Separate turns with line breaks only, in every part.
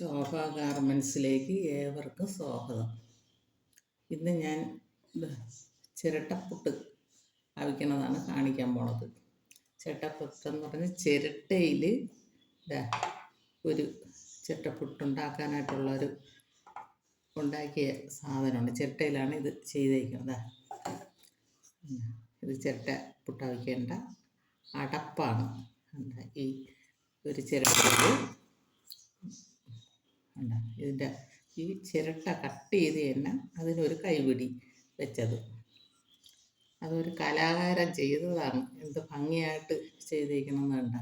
ശോഭ ഗാർമെൻസിലേക്ക് ഏവർക്കും സ്വാഗതം. ഇന്ന് ഞാൻ ചിരട്ടപ്പുട്ട് അവിക്കണതാണ് കാണിക്കാൻ പോണത്. ചിരട്ടപ്പുട്ട് എന്ന് പറഞ്ഞാൽ ചിരട്ടയിൽ ഒരു ചിരട്ടപ്പുട്ടുണ്ടാക്കാനായിട്ടുള്ള ഒരു ഉണ്ടാക്കിയ സാധനമുണ്ട്. ചിരട്ടയിലാണ് ഇത് ചെയ്തേക്കുന്നത്. ഇത് ചിരട്ട പുട്ടവിക്കേണ്ട അടപ്പാണ്. ഈ ഒരു ചിരട്ടയിൽ ഉണ്ട് ഇതിന്റെ ഈ ചിരട്ട കട്ട് ചെയ്ത് തന്നെ അതിനൊരു കൈപിടി വെച്ചത്. അതൊരു കലാകാരൻ ചെയ്തതാണ്. എന്ത് ഭംഗിയായിട്ട് ചെയ്തേക്കണമെന്ന് കണ്ട.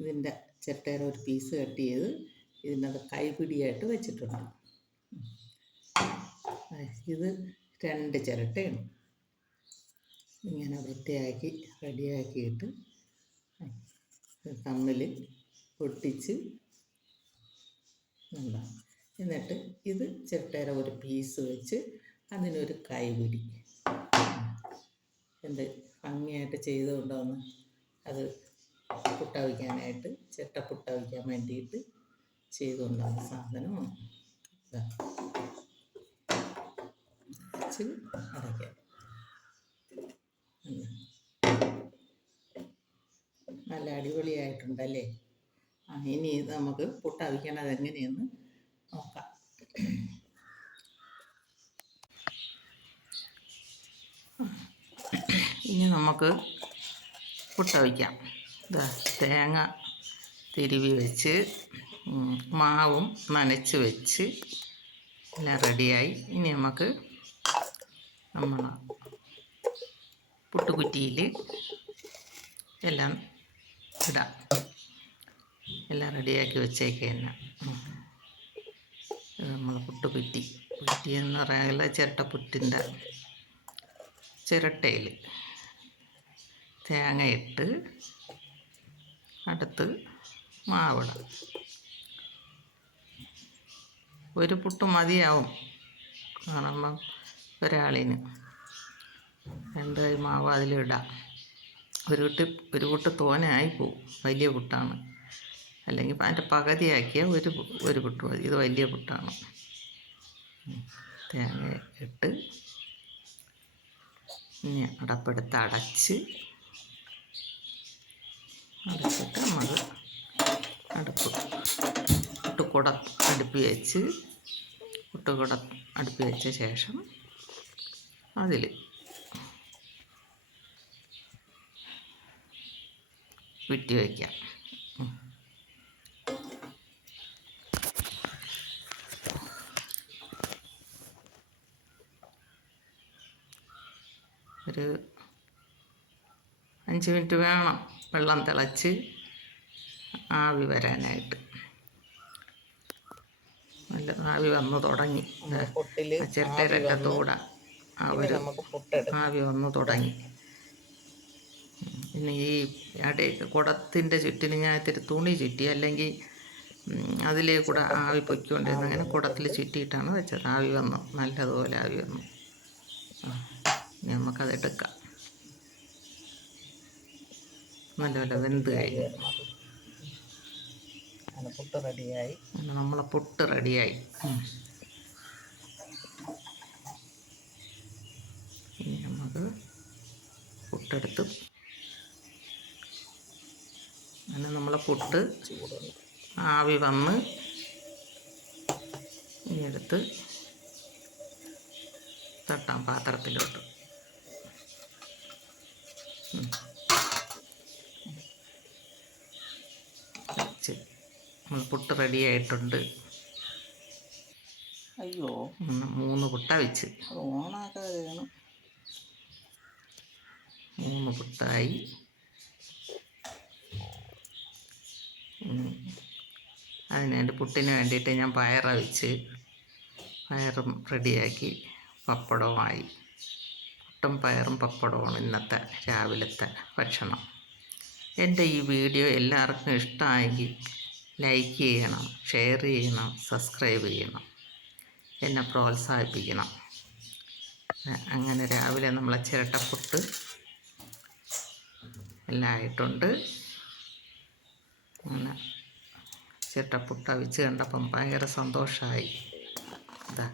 ഇതിന്റെ ചിരട്ടയുടെ ഒരു പീസ് കട്ട് ചെയ്ത് ഇതിനകത്ത് കൈപിടിയായിട്ട് വെച്ചിട്ടുണ്ട്. ഇത് രണ്ട് ചിരട്ടയാണ്. ഇങ്ങനെ വൃത്തിയാക്കി റെഡിയാക്കിയിട്ട് തമ്മിൽ പൊട്ടിച്ച് ഉണ്ട? എന്നിട്ട് ഇത് ചിരട്ടയുടെ ഒരു പീസ് വെച്ച് അതിനൊരു കൈപിടി. എന്ത് ഭംഗിയായിട്ട് ചെയ്തുകൊണ്ടുവന്ന് അത് പുട്ടവിക്കാനായിട്ട് ചിരട്ട പുട്ടവിക്കാൻ വേണ്ടിയിട്ട് ചെയ്തുകൊണ്ടുവന്ന സാധനമാണ്. അടയ്ക്കാം. നല്ല അടിപൊളിയായിട്ടുണ്ടല്ലേ? ഇനി ഇത് നമുക്ക് പുട്ടവിക്കണത് എങ്ങനെയെന്ന് നോക്കാം. ഇനി നമുക്ക് പുട്ടവിക്കാം തേങ്ങ തിരുവി വെച്ച് മാവും നനച്ച് വെച്ച് എല്ലാം റെഡിയായി. ഇനി നമുക്ക് നമ്മൾ പുട്ടുകുറ്റിയിൽ എല്ലാം ഇടാം. എല്ലാം റെഡിയാക്കി വെച്ചേക്കുന്ന നമ്മൾ പുട്ടുപുറ്റി പുറ്റി എന്ന് പറയാനുള്ള ചിരട്ടപ്പുറ്റിന്റെ ചിരട്ടയിൽ തേങ്ങയിട്ട് അടുത്ത് മാവിടാം. ഒരു പുട്ട് മതിയാവും. കാണുമ്പം ഒരാളിന്. രണ്ട് കൈ മാവ് അതിലിടാം. ഒരു കുട്ടി ഒരു കുട്ട് തോനായി പോവും. വലിയ പുട്ടാണ്. അല്ലെങ്കിൽ അതിന്റെ പകുതിയാക്കിയ ഒരു ഒരു പുട്ട് മതി. ഇത് വലിയ പുട്ടാണ്. തേങ്ങ ഇട്ട് ഇനി അടപ്പെടുത്ത് അടച്ച് അടച്ചിട്ട് നമ്മൾ അടുപ്പ് കുട്ടുകുട അടുപ്പി വെച്ച് കുട്ടുകുട അടുപ്പി വെച്ച ശേഷം അതിൽ വിറ്റി വയ്ക്കാം. ഒരു അഞ്ച് മിനിറ്റ് വേണം വെള്ളം തിളച്ച് ആവി വരാനായിട്ട്. നല്ല ആവി വന്ന് തുടങ്ങി. ചിരട്ടയിലൊക്കെ തോട. ആ ഒരു ആവി വന്ന് തുടങ്ങി. പിന്നെ ഈ അടി കുടത്തിന്റെ ചുറ്റിന് ഞാൻ ഇത്തിരി തുണി ചുറ്റി അല്ലെങ്കിൽ അതിലേ കൂടെ ആവി പൊയ്ക്കൊണ്ടിരുന്നു അങ്ങനെ കുടത്തിൽ ചുറ്റിയിട്ടാണ് വെച്ചത്. ആവി വന്നു. നല്ലതുപോലെ ആവി വന്നു. നമുക്കത് എടുക്കാം നല്ലപോലെ വെന്ത് കഴിഞ്ഞു.
പുട്ട് റെഡിയായി.
നമ്മളെ പുട്ട് റെഡിയായി. ഇനി നമുക്ക് പുട്ടെടുത്ത് അങ്ങനെ നമ്മളെ പുട്ട് ആവി വന്ന് ഇനി എടുത്ത് തട്ടാം പാത്രത്തിലോട്ട്. പുട്ട് റെഡിയായിട്ടുണ്ട്
അയ്യോ.
മൂന്ന് പുട്ട വെച്ച്.
ഓണാക്കാതെ
മൂന്ന് പുട്ടായി. അതിന് എന്റെ പുട്ടിന് വേണ്ടിയിട്ട് ഞാൻ പയറ വെച്ച്. പയറും റെഡിയാക്കി പപ്പടവുമായി. പുട്ടും പയറും പപ്പടവും ഇന്നത്തെ രാവിലത്തെ ഭക്ഷണം. എന്റെ ഈ വീഡിയോ എല്ലാവർക്കും ഇഷ്ടമായെങ്കിൽ ലൈക്ക് ചെയ്യണം ഷെയർ ചെയ്യണം സബ്സ്ക്രൈബ് ചെയ്യണം എന്നെ പ്രോത്സാഹിപ്പിക്കണം. അങ്ങനെ രാവിലെ നമ്മളെ ചിരട്ടപ്പുട്ട് എല്ലാം ആയിട്ടുണ്ട്. അങ്ങനെ ചിരട്ടപ്പുട്ട് പുട്ട് അവിച്ച് കണ്ടപ്പം ഭയങ്കര സന്തോഷമായി. ഇതാ